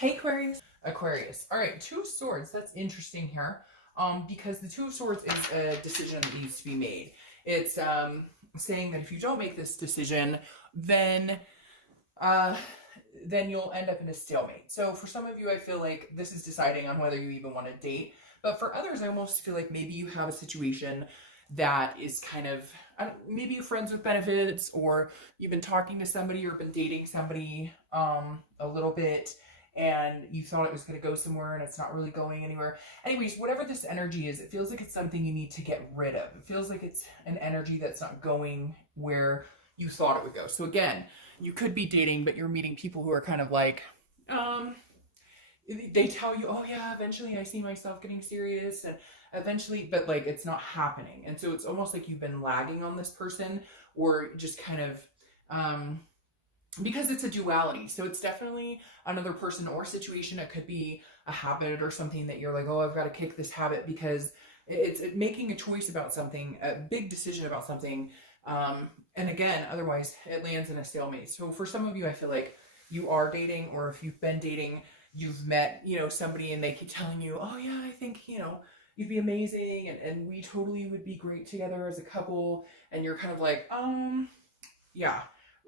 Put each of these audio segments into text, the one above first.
Hey Aquarius. Aquarius. All right, Two of Swords. That's interesting here. Because the Two of Swords is a decision that needs to be made. It's saying that if you don't make this decision, then uh, then you'll end up in a stalemate. So for some of you, I feel like this is deciding on whether you even want to date. But for others, I almost feel like maybe you have a situation that is kind of, maybe you're friends with benefits, or you've been talking to somebody or been dating somebody a little bit, and you thought it was going to go somewhere and it's not really going anywhere. Anyways, whatever this energy is, it feels like it's something you need to get rid of. It feels like it's an energy that's not going where you thought it would go. So again, you could be dating, but you're meeting people who are kind of like, they tell you, oh yeah, eventually I see myself getting serious, and eventually, but like it's not happening. And so it's almost like you've been lagging on this person, or just kind of, because it's a duality. So it's definitely another person or situation. It could be a habit or something that you're like, oh, I've got to kick this habit, because it's making a choice about something, a big decision about something. And again, otherwise it lands in a stalemate. So for some of you, I feel like you are dating, or if you've been dating, you've met, somebody, and they keep telling you, oh yeah, I think, you'd be amazing, and we totally would be great together as a couple. And you're kind of like, yeah,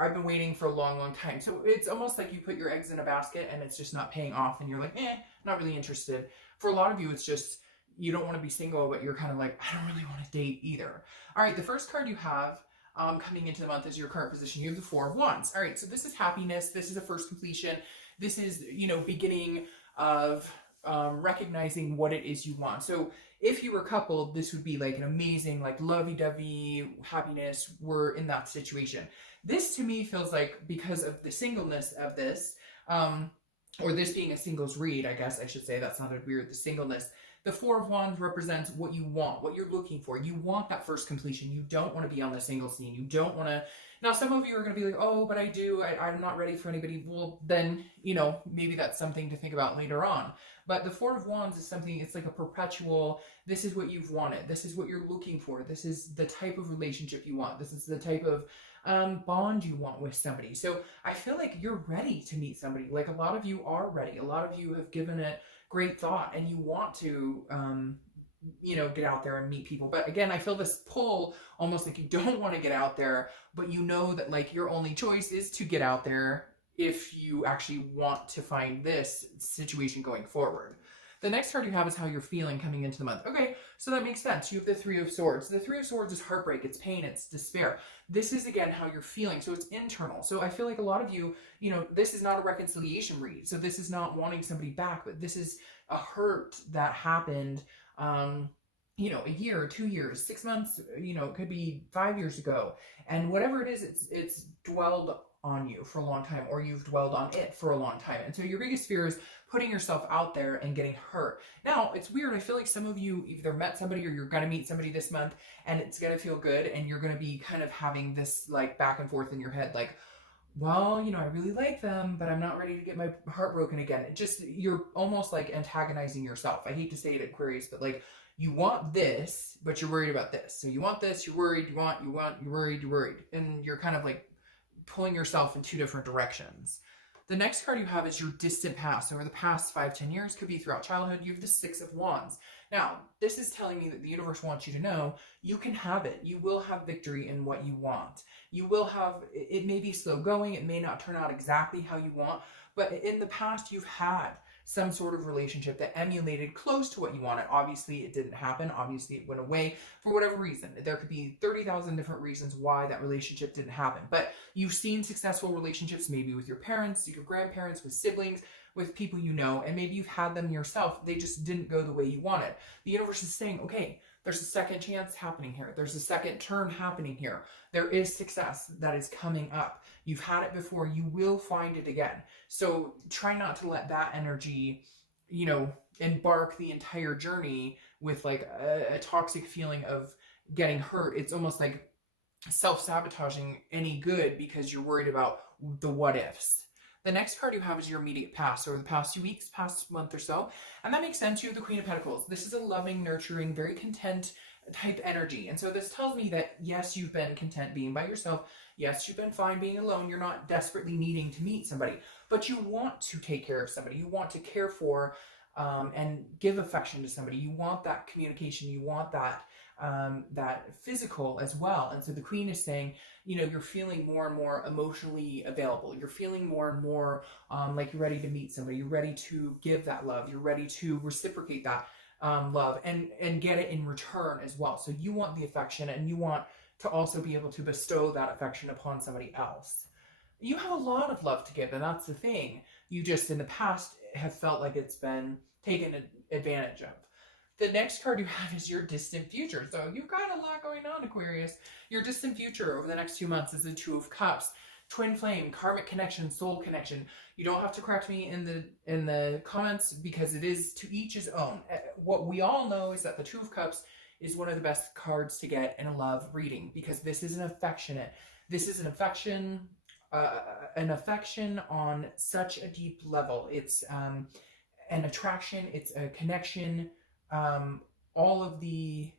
I've been waiting for a long, long time. So it's almost like you put your eggs in a basket and it's just not paying off, and you're like, not really interested. For a lot of you, it's just, you don't want to be single, but you're kind of like, I don't really want to date either. All right, the first card you have coming into the month is your current position. You have the Four of Wands. All right, so this is happiness. This is a first completion. This is, beginning of recognizing what it is you want. So if you were coupled, this would be like an amazing, like lovey-dovey happiness. We're in that situation. This to me feels like, because of the singleness of this, or this being a singles read, I guess I should say, that sounded weird, the singleness. The Four of Wands represents what you want, what you're looking for. You want that first completion. You don't want to be on the single scene. You don't want to. Now, some of you are going to be like, oh, but I do. I'm not ready for anybody. Well, then, maybe that's something to think about later on. But the Four of Wands is something, it's like a perpetual, this is what you've wanted. This is what you're looking for. This is the type of relationship you want. This is the type of bond you want with somebody. So I feel like you're ready to meet somebody. Like, a lot of you are ready. A lot of you have given it great thought, and you want to, get out there and meet people. But again, I feel this pull, almost like you don't want to get out there, but you know that like your only choice is to get out there if you actually want to find this situation going forward. The next card you have is how you're feeling coming into the month. Okay, so that makes sense. You have the Three of Swords. The Three of Swords is heartbreak, it's pain, it's despair. This is, again, how you're feeling. So it's internal. So I feel like a lot of you, this is not a reconciliation read. So this is not wanting somebody back, but this is a hurt that happened, a year, 2 years, 6 months, it could be 5 years ago. And whatever it is, it's dwelled on you for a long time, or you've dwelled on it for a long time. And so your biggest fear is putting yourself out there and getting hurt. Now, it's weird. I feel like some of you either met somebody or you're going to meet somebody this month, and it's going to feel good, and you're going to be kind of having this like back and forth in your head, like, well, I really like them, but I'm not ready to get my heart broken again. You're almost like antagonizing yourself. I hate to say it, Aquarius, but like, you want this, but you're worried about this. So you want this, you're worried, you're worried, you're worried. And you're kind of like pulling yourself in two different directions. The next card you have is your distant past. Over the past 5-10 years, could be throughout childhood. You have the Six of Wands. Now, this is telling me that the universe wants you to know you can have it. You will have victory in what you want. You will have, it may be slow going. It may not turn out exactly how you want, but in the past, you've had some sort of relationship that emulated close to what you wanted. Obviously, it didn't happen. Obviously, it went away for whatever reason. There could be 30,000 different reasons why that relationship didn't happen. But you've seen successful relationships, maybe with your parents, your grandparents, with siblings, with people you know, and maybe you've had them yourself. They just didn't go the way you wanted. The universe is saying, okay, there's a second chance happening here. There's a second turn happening here. There is success that is coming up. You've had it before. You will find it again. So try not to let that energy, embark the entire journey with like a toxic feeling of getting hurt. It's almost like self-sabotaging any good because you're worried about the what ifs. The next card you have is your immediate past, over the past 2 weeks, past month or so. And that makes sense. You have the Queen of Pentacles. This is a loving, nurturing, very content, type energy. And so this tells me that yes, you've been content being by yourself. Yes, you've been fine being alone. You're not desperately needing to meet somebody, but you want to take care of somebody. You want to care for and give affection to somebody. You want that communication. You want that that physical as well. And so the Queen is saying, you know, you're feeling more and more emotionally available. You're feeling more and more like you're ready to meet somebody. You're ready to give that love. You're ready to reciprocate that love and get it in return as well. So you want the affection, and you want to also be able to bestow that affection upon somebody else. You have a lot of love to give, and that's the thing. You just in the past have felt like it's been taken advantage of. The next card you have is your distant future. So you've got a lot going on, Aquarius. Your distant future over the next 2 months is the Two of Cups. Twin flame, karmic connection, soul connection. You don't have to correct me in the comments, because it is to each his own. What we all know is that the Two of Cups is one of the best cards to get in a love reading, because this is an affectionate. This is an affection on such a deep level. It's an attraction. It's a connection. All of the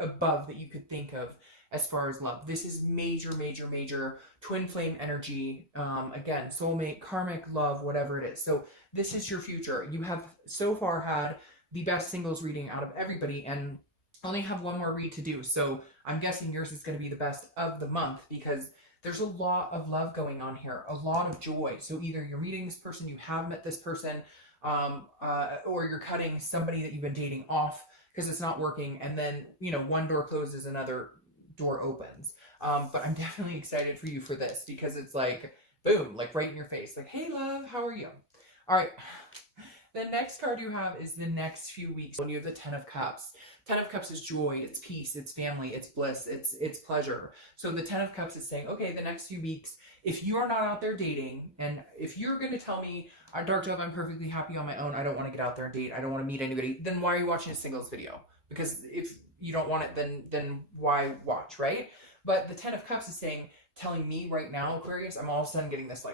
above that you could think of as far as love. This is major, major, major twin flame energy. Again, soulmate, karmic love, whatever it is. So this is your future. You have so far had the best singles reading out of everybody, and only have one more read to do. So I'm guessing yours is going to be the best of the month, because there's a lot of love going on here, a lot of joy. So either you're meeting this person, you have met this person, or you're cutting somebody that you've been dating off because it's not working, and then, you know, one door closes, another door opens. But I'm definitely excited for you for this, because it's like, boom, like right in your face, like, hey love, how are you? All right. The next card you have is the next few weeks. When you have the Ten of Cups. Ten of Cups is joy, it's peace, it's family, it's bliss, it's pleasure. So the Ten of Cups is saying, okay, the next few weeks, if you are not out there dating, and if you're going to tell me, Dark Dove, I'm perfectly happy on my own, I don't want to get out there and date, I don't want to meet anybody, then why are you watching a singles video? Because if you don't want it, then why watch, right? But the Ten of Cups is saying, telling me right now, Aquarius, I'm all of a sudden getting this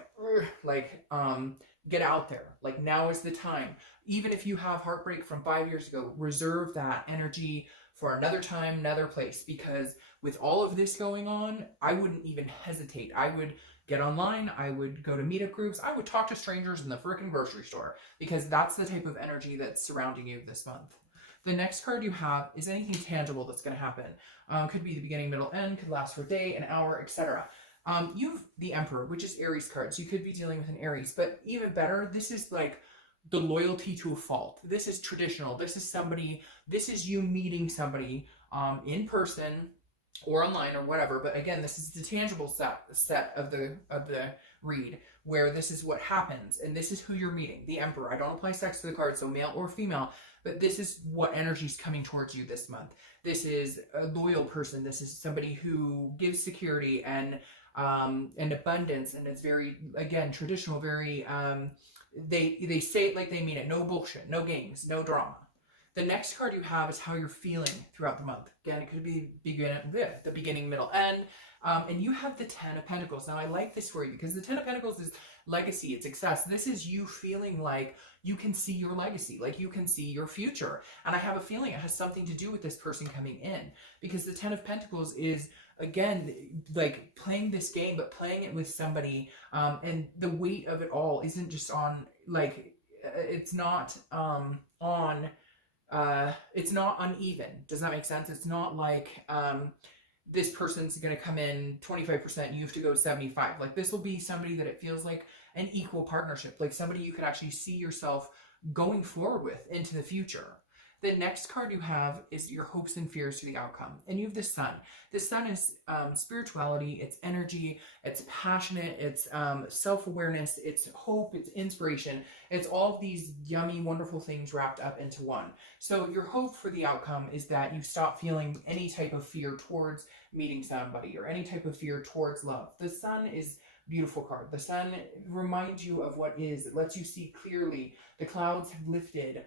get out there. Like, now is the time. Even if you have heartbreak from 5 years ago, reserve that energy for another time, another place, because with all of this going on, I wouldn't even hesitate. I would get online, I would go to meetup groups, I would talk to strangers in the freaking grocery store, because that's the type of energy that's surrounding you this month. The next card you have is anything tangible that's going to happen. Could be the beginning, middle, end, could last for a day, an hour, etc. You've the Emperor, which is Aries cards. You could be dealing with an Aries, but even better, this is like the loyalty to a fault. This is traditional. This is you meeting somebody in person or online or whatever. But again, this is the tangible set of the read, where this is what happens, and this is who you're meeting, the Emperor. I don't apply sex to the card, so male or female, but this is what energy is coming towards you this month. This is a loyal person. This is somebody who gives security and abundance, and it's very, again, traditional, very they say it like they mean it. No bullshit, no games, no drama. The next card you have is how you're feeling throughout the month. Again, it could be the beginning, middle, end. And you have the Ten of Pentacles. Now, I like this for you, because the Ten of Pentacles is legacy, it's success. This is you feeling like you can see your legacy, like you can see your future. And I have a feeling it has something to do with this person coming in, because the Ten of Pentacles is, again, like playing this game, but playing it with somebody. And the weight of it all isn't just on, like, it's not it's not uneven. Does that make sense? It's not like this person's going to come in 25%, you have to go 75. Like, this will be somebody that it feels like an equal partnership, like somebody you could actually see yourself going forward with into the future. The next card you have is your hopes and fears to the outcome. And you have the Sun. The Sun is spirituality, it's energy, it's passionate, it's self-awareness, it's hope, it's inspiration. It's all of these yummy, wonderful things wrapped up into one. So your hope for the outcome is that you stop feeling any type of fear towards meeting somebody, or any type of fear towards love. The Sun is a beautiful card. The Sun reminds you of what is. It lets you see clearly. The clouds have lifted.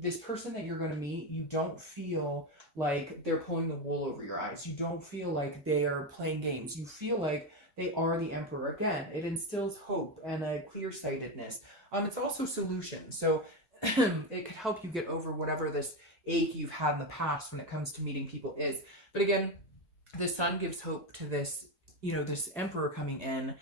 This person that you're going to meet, you don't feel like they're pulling the wool over your eyes. You don't feel like they are playing games. You feel like they are the Emperor. Again, it instills hope and a clear-sightedness. It's also solution. So it could help you get over whatever this ache you've had in the past when it comes to meeting people is. But again, the Sun gives hope to this, you know, this Emperor coming in.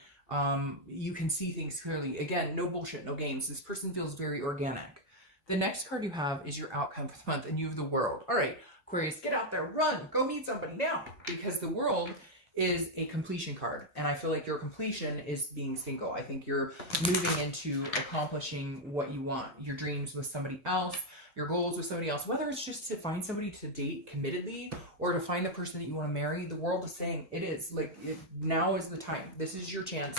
You can see things clearly. Again, no bullshit, no games. This person feels very organic. The next card you have is your outcome for the month, and you have the World. All right, Aquarius, get out there, run, go meet somebody now, because the World is a completion card, and I feel like your completion is being single. I think you're moving into accomplishing what you want, your dreams with somebody else, your goals with somebody else, whether it's just to find somebody to date committedly or to find the person that you want to marry. The World is saying it is like now is the time. This is your chance.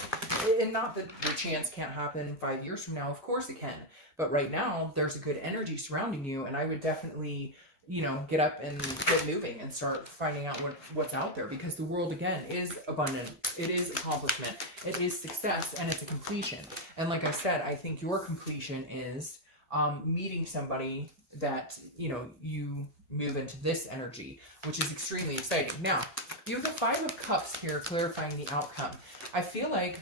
And not that your chance can't happen 5 years from now. Of course it can. But right now there's a good energy surrounding you, and I would definitely, you know, get up and get moving and start finding out what's out there, because the World, again, is abundant. It is accomplishment. It is success, and it's a completion. And like I said, I think your completion is meeting somebody that, you know, you move into this energy, which is extremely exciting. Now, you have the Five of Cups here clarifying the outcome. I feel like,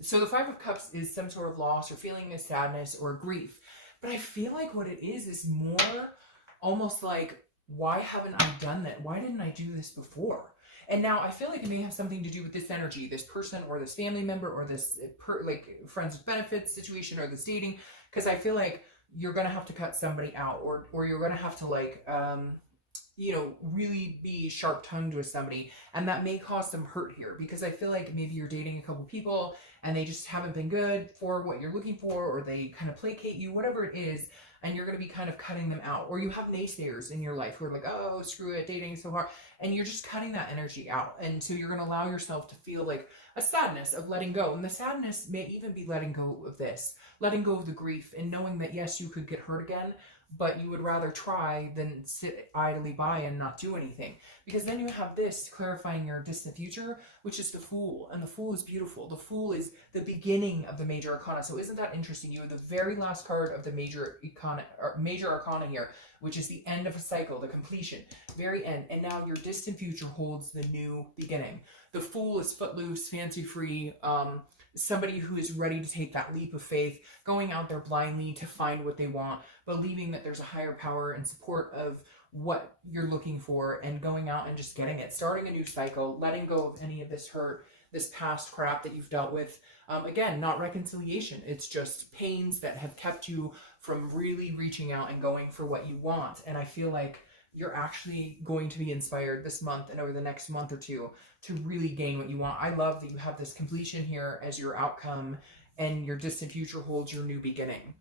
so the Five of Cups is some sort of loss or feeling of sadness or grief. But I feel like what it is more almost like, why haven't I done that? Why didn't I do this before? And now I feel like it may have something to do with this energy, this person or this family member or this like friends with benefits situation or this dating, because I feel like you're going to have to cut somebody out, or you're going to have to like, you know, really be sharp-tongued with somebody, and that may cause some hurt here, because I feel like maybe you're dating a couple people and they just haven't been good for what you're looking for, or they kind of placate you, whatever it is, and you're going to be kind of cutting them out. Or you have naysayers in your life who are like, oh, screw it, dating is so hard, and you're just cutting that energy out. And so you're going to allow yourself to feel like a sadness of letting go, and the sadness may even be letting go of this, letting go of the grief, and knowing that yes, you could get hurt again, but you would rather try than sit idly by and not do anything. Because then you have this clarifying your distant future, which is the Fool. And the Fool is beautiful. The Fool is the beginning of the Major Arcana. So isn't that interesting? You have the very last card of the Major Arcana here, which is the end of a cycle, the completion, very end. And now your distant future holds the new beginning. The Fool is footloose, fancy-free, somebody who is ready to take that leap of faith, going out there blindly to find what they want, believing that there's a higher power and support of what you're looking for, and going out and just getting it, starting a new cycle, letting go of any of this hurt, this past crap that you've dealt with. Again, not reconciliation. It's just pains that have kept you from really reaching out and going for what you want. And I feel like you're actually going to be inspired this month and over the next month or two to really gain what you want. I love that you have this completion here as your outcome, and your distant future holds your new beginning.